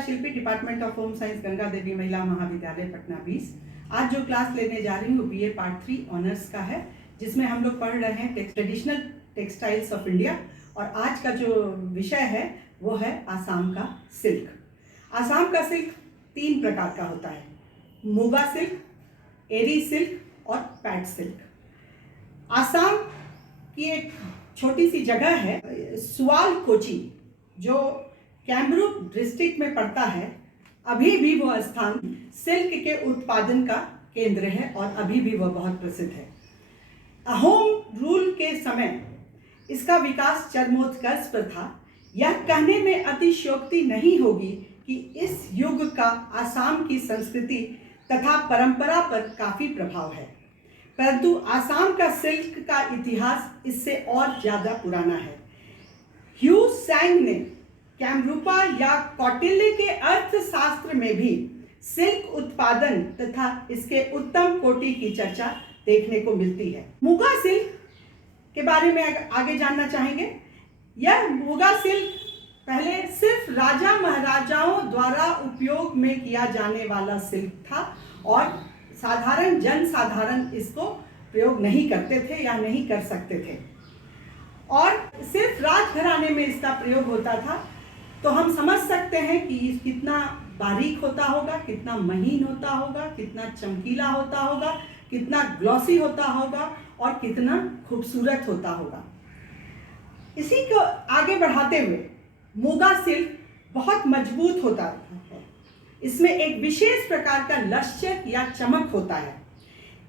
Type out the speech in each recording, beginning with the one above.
Shilpi department of home science Ganga Devi Mahila Mahavidyalaya Patna 20। आज जो class लेने जा रही हूँ बीए पार्ट 3 ऑनर्स का है, जिसमें हम लोग पढ़ रहे हैं ट्रेडिशनल टेक्सटाइल्स ऑफ इंडिया। और आज का जो विषय है वो है आसाम का सिल्क। आसाम का सिल्क 3 प्रकार का होता है, मुगा सिल्क, एरी सिल्क और पैट सिल्क। आसाम की एक छोटी सी जगह है सुआलकोची, जो कैमरूप डिस्ट्रिक्ट में पड़ता है। अभी भी वो स्थान सिल्क के उत्पादन का केंद्र है और अभी भी वह बहुत प्रसिद्ध है। अहोम रूल के समय इसका विकास चरमोत्कर्ष पर था। यह कहने में अतिशयोक्ति नहीं होगी कि इस युग का आसाम की संस्कृति तथा परंपरा पर काफ़ी प्रभाव है, परंतु आसाम का सिल्क का इतिहास इससे और ज़्यादा पुराना है। ह्यू सैंग ने कैमरूपा या कौटिल्य के अर्थशास्त्र में भी सिल्क उत्पादन तथा इसके उत्तम कोटि की चर्चा देखने को मिलती है। मुगा सिल्क के बारे में आगे जानना चाहेंगे। यह मुगा सिल्क पहले सिर्फ राजा महाराजाओं द्वारा उपयोग में किया जाने वाला सिल्क था और साधारण जनसाधारण इसको प्रयोग नहीं करते थे या नहीं कर सकते थे, और सिर्फ राजघराने में इसका प्रयोग होता था। तो हम समझ सकते हैं कि कितना बारीक होता होगा, कितना महीन होता होगा, कितना चमकीला होता होगा, कितना ग्लॉसी होता होगा और कितना खूबसूरत होता होगा। इसी को आगे बढ़ाते हुए मुगा सिल्क बहुत मजबूत होता है। इसमें एक विशेष प्रकार का लश्चर या चमक होता है।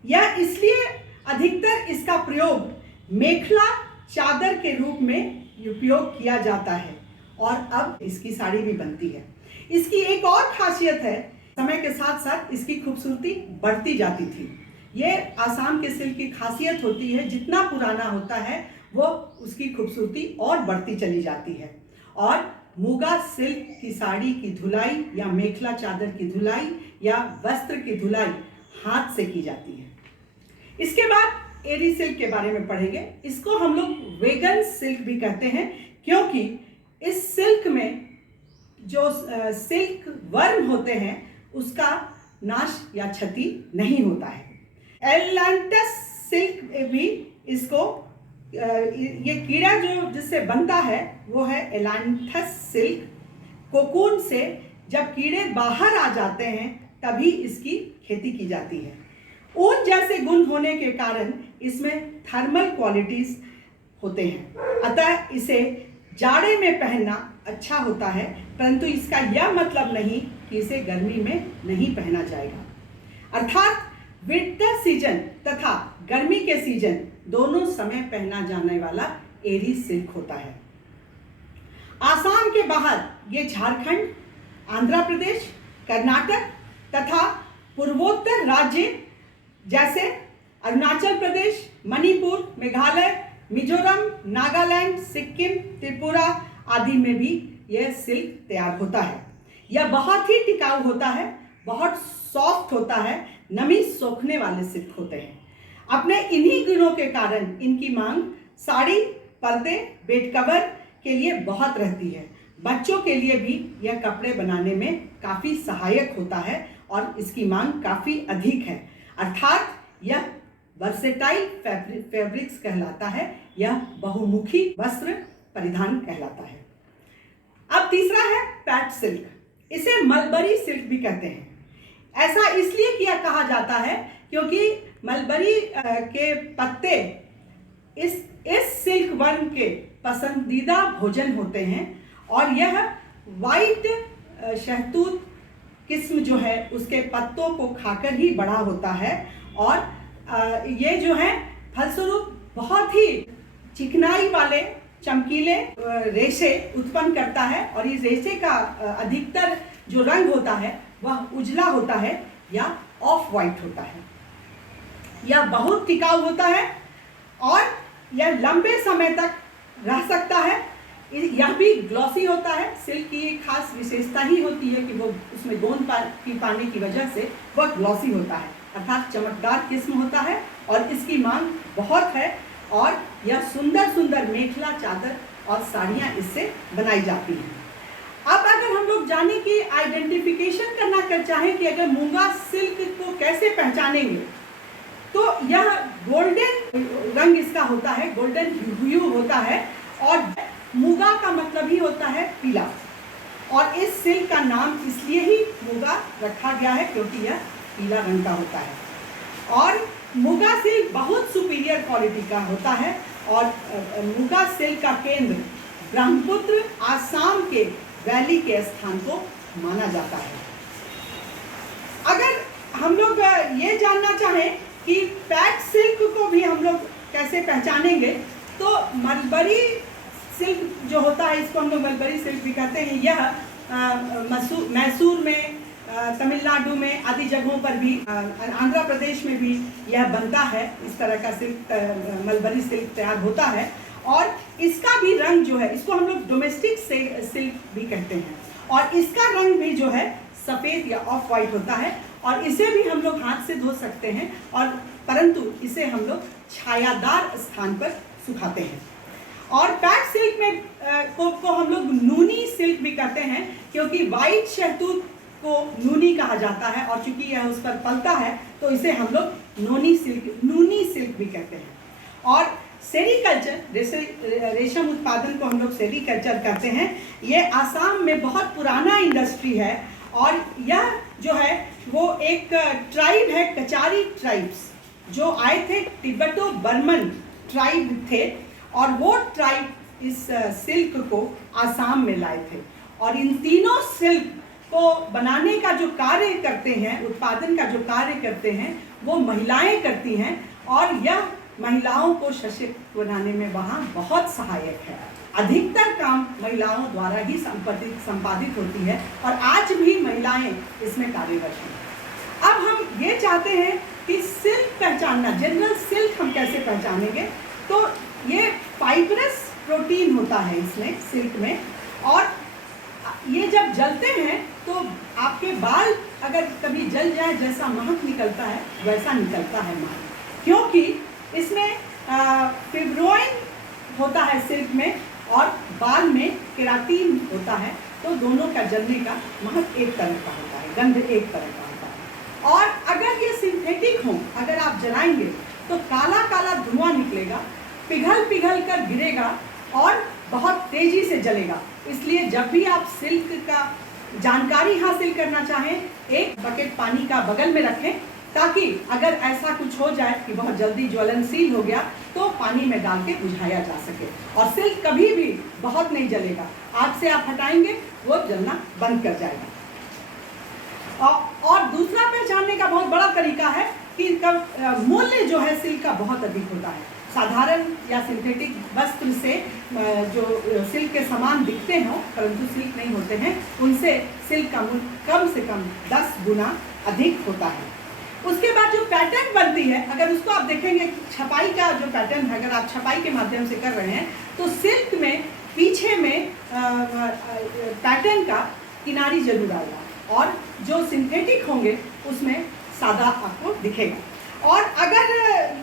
यह इसलिए अधिकतर इसका प्रयोग मेखला चादर के रूप में उपयोग किया जाता है और अब इसकी साड़ी भी बनती है। इसकी एक और खासियत है, समय के साथ साथ इसकी खूबसूरती बढ़ती जाती थी। ये आसाम के सिल्क की खासियत होती है, जितना पुराना होता है वो उसकी खूबसूरती और बढ़ती चली जाती है। और मुगा सिल्क की साड़ी की धुलाई या मेखला चादर की धुलाई या वस्त्र की धुलाई हाथ से की जाती है। इसके बाद एरी सिल्क के बारे में पढ़ेंगे। इसको हम लोग वेगन सिल्क भी कहते हैं, क्योंकि इस सिल्क में जो सिल्क वर्म होते हैं उसका नाश या क्षति नहीं होता है। एलांटस सिल्क भी इसको ये कीड़ा जो जिससे बनता है वो है एलांथस सिल्क। कोकून से जब कीड़े बाहर आ जाते हैं तभी इसकी खेती की जाती है। ऊन जैसे गुण होने के कारण इसमें थर्मल क्वालिटीज होते हैं, अतः इसे जाड़े में पहनना अच्छा होता है, परंतु इसका यह मतलब नहीं कि इसे गर्मी में नहीं पहना जाएगा। अर्थात विंटर सीजन तथा गर्मी के सीजन दोनों समय पहना जाने वाला एरी सिल्क होता है। आसाम के बाहर ये झारखंड, आंध्र प्रदेश, कर्नाटक तथा पूर्वोत्तर राज्य जैसे अरुणाचल प्रदेश, मणिपुर, मेघालय, मिजोरम, नागालैंड, सिक्किम, त्रिपुरा आदि में भी यह सिल्क तैयार होता है। यह बहुत ही टिकाऊ होता है, बहुत सॉफ्ट होता है, नमी सोखने वाले सिल्क होते हैं। अपने इन्हीं गुणों के कारण इनकी मांग साड़ी, पर्दे, बेड कवर के लिए बहुत रहती है। बच्चों के लिए भी यह कपड़े बनाने में काफ़ी सहायक होता है और इसकी मांग काफ़ी अधिक है। अर्थात यह वर्सेटाइल फैब्रिक्स कहलाता है, यह बहुमुखी वस्त्र परिधान कहलाता है। अब तीसरा है पैट सिल्क। इसे मलबरी सिल्क भी कहते हैं। ऐसा इसलिए किया कहा जाता है क्योंकि मलबरी के पत्ते इस सिल्क वर्म के पसंदीदा भोजन होते हैं और यह वाइट शहतूत किस्म जो है उसके पत्तों को खाकर ही बड़ा होता है और ये जो है फलस्वरूप बहुत ही चिकनाई वाले चमकीले रेशे उत्पन्न करता है और इस रेशे का अधिकतर जो रंग होता है वह उजला होता है या ऑफ वाइट होता है। यह बहुत टिकाऊ होता है और यह लंबे समय तक रह सकता है। यह भी ग्लॉसी होता है। सिल्क की एक खास विशेषता ही होती है कि वो उसमें गोंद पाने की वजह से वह ग्लॉसी होता है, अर्थात चमकदार किस्म होता है और इसकी मांग बहुत है और यह सुंदर सुंदर मेखला, चादर और साड़ियाँ इससे बनाई जाती हैं। अब अगर हम लोग जाने की आइडेंटिफिकेशन करना कर चाहें कि अगर मूंगा सिल्क को कैसे पहचानेंगे, तो यह गोल्डन रंग इसका होता है, गोल्डन ह्यू होता है और मूंगा का मतलब ही होता है पीला। और इस सिल्क का नाम इसलिए ही मूंगा रखा गया है क्योंकि यह पीला रंग का होता है। और मूंगा सिल्क बहुत सुपीरियर क्वालिटी का होता है और मूंगा सिल्क का केंद्र ब्रह्मपुत्र आसाम के वैली के स्थान को माना जाता है। अगर हम लोग ये जानना चाहें कि पैच सिल्क को भी हम लोग कैसे पहचानेंगे, तो मलबरी सिल्क जो होता है, इसको हम लोग मलबरी सिल्क भी कहते हैं, यह मैसूर में, तमिलनाडु में आदि जगहों पर भी, आंध्र प्रदेश में भी यह बनता है। इस तरह का सिल्क, मलबरी सिल्क तैयार होता है और इसका भी रंग जो है, इसको हम लोग डोमेस्टिक सिल्क भी कहते हैं और इसका रंग भी जो है सफ़ेद या ऑफ वाइट होता है और इसे भी हम लोग हाथ से धो सकते हैं और परंतु इसे हम लोग छायादार स्थान पर सुखाते हैं। और पैच सिल्क में को हम लोग नूनी सिल्क भी कहते हैं क्योंकि वाइट शहतूत को नूनी कहा जाता है और चूंकि यह उस पर पलता है तो इसे हम लोग नूनी सिल्क भी कहते हैं। और सेरीकल्चर, रेशम उत्पादन को हम लोग सेरीकल्चर कहते हैं। ये आसाम में बहुत पुराना इंडस्ट्री है और यह जो है वो एक ट्राइब है, कचारी ट्राइब्स, जो आए थे, तिब्बतो बर्मन ट्राइब थे और वो ट्राइब इस सिल्क को आसाम में लाए थे। और इन तीनों सिल्क को बनाने का जो कार्य करते हैं, उत्पादन का जो कार्य करते हैं, वो महिलाएं करती हैं और यह महिलाओं को सशक्त बनाने में वहाँ बहुत सहायक है। अधिकतर काम महिलाओं द्वारा ही संपादित होती है और आज भी महिलाएं इसमें कार्यरत हैं। अब हम ये चाहते हैं कि सिल्क पहचानना, जनरल सिल्क हम कैसे पहचानेंगे, तो ये फाइब्रस प्रोटीन होता है इसमें, सिल्क में, और ये जब जलते हैं तो आपके बाल अगर कभी जल जाए, जैसा महक निकलता है वैसा निकलता है महक, क्योंकि इसमें फिब्रोइन होता है सिल्क में और बाल में केराटिन होता है, तो दोनों का जलने का महक एक तरह का होता है, गंध एक तरह का होता है। और अगर ये सिंथेटिक हो, अगर आप जलाएंगे तो काला काला धुआं निकलेगा, पिघल कर गिरेगा और बहुत तेजी से जलेगा। इसलिए जब भी आप सिल्क का जानकारी हासिल करना चाहें, एक बकेट पानी का बगल में रखें ताकि अगर ऐसा कुछ हो जाए कि बहुत जल्दी ज्वलनशील हो गया तो पानी में डाल के बुझाया जा सके। और सिल्क कभी भी बहुत नहीं जलेगा, आग से आप हटाएंगे वो जलना बंद कर जाएगा। और दूसरा पहचानने का बहुत बड़ा तरीका है कि इनका मूल्य जो है सिल्क का बहुत अधिक होता है। साधारण या सिंथेटिक वस्त्र से जो सिल्क के समान दिखते हों परंतु सिल्क नहीं होते हैं, उनसे सिल्क का मूल्य कम से कम 10 गुना अधिक होता है। उसके बाद जो पैटर्न बनती है, अगर उसको आप देखेंगे, छपाई का जो पैटर्न है, अगर आप छपाई के माध्यम से कर रहे हैं तो सिल्क में पीछे में पैटर्न का किनारी जरूर आएगा और जो सिंथेटिक होंगे उसमें सादा आपको दिखेगा। और अगर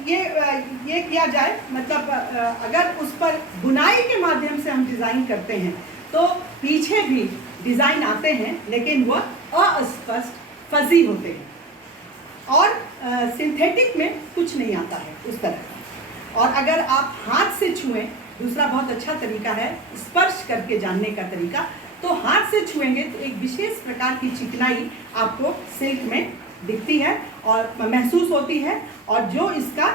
ये किया जाए, मतलब अगर उस पर बुनाई के माध्यम से हम डिज़ाइन करते हैं तो पीछे भी डिज़ाइन आते हैं लेकिन वह अस्पष्ट फजी होते हैं और सिंथेटिक में कुछ नहीं आता है उस तरह का। और अगर आप हाथ से छुएं, दूसरा बहुत अच्छा तरीका है स्पर्श करके जानने का तरीका, तो हाथ से छुएंगे तो एक विशेष प्रकार की चिकनाई आपको सिल्क में दिखती है और महसूस होती है और जो इसका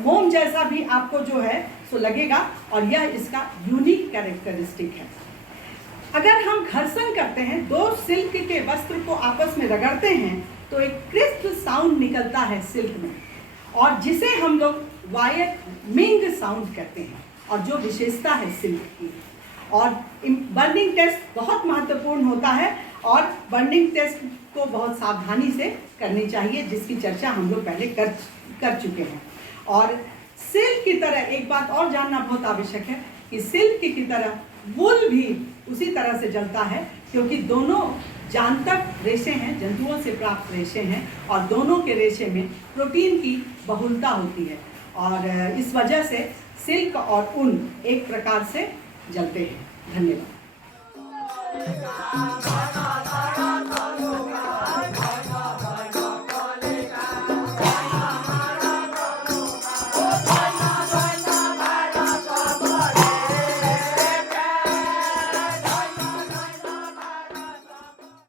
मोम जैसा भी आपको जो है सो लगेगा और यह इसका यूनिक कैरेक्टरिस्टिक है। अगर हम घर्षण करते हैं, दो सिल्क के वस्त्र को आपस में रगड़ते हैं तो एक क्रिस्प साउंड निकलता है सिल्क में और जिसे हम लोग वायर मिंग साउंड कहते हैं। और जो विशेषता है सिल्क की। और बर्निंग टेस्ट बहुत महत्वपूर्ण होता है और बर्निंग टेस्ट को बहुत सावधानी से करनी चाहिए, जिसकी चर्चा हम लोग पहले कर चुके हैं। और सिल्क की तरह एक बात और जानना बहुत आवश्यक है कि सिल्क की तरह वूल भी उसी तरह से जलता है, क्योंकि दोनों जानतक रेशे हैं, जंतुओं से प्राप्त रेशे हैं, और दोनों के रेशे में प्रोटीन की बहुलता होती है, और इस वजह से सिल्क और ऊन एक प्रकार से जलते हैं। धन्यवाद।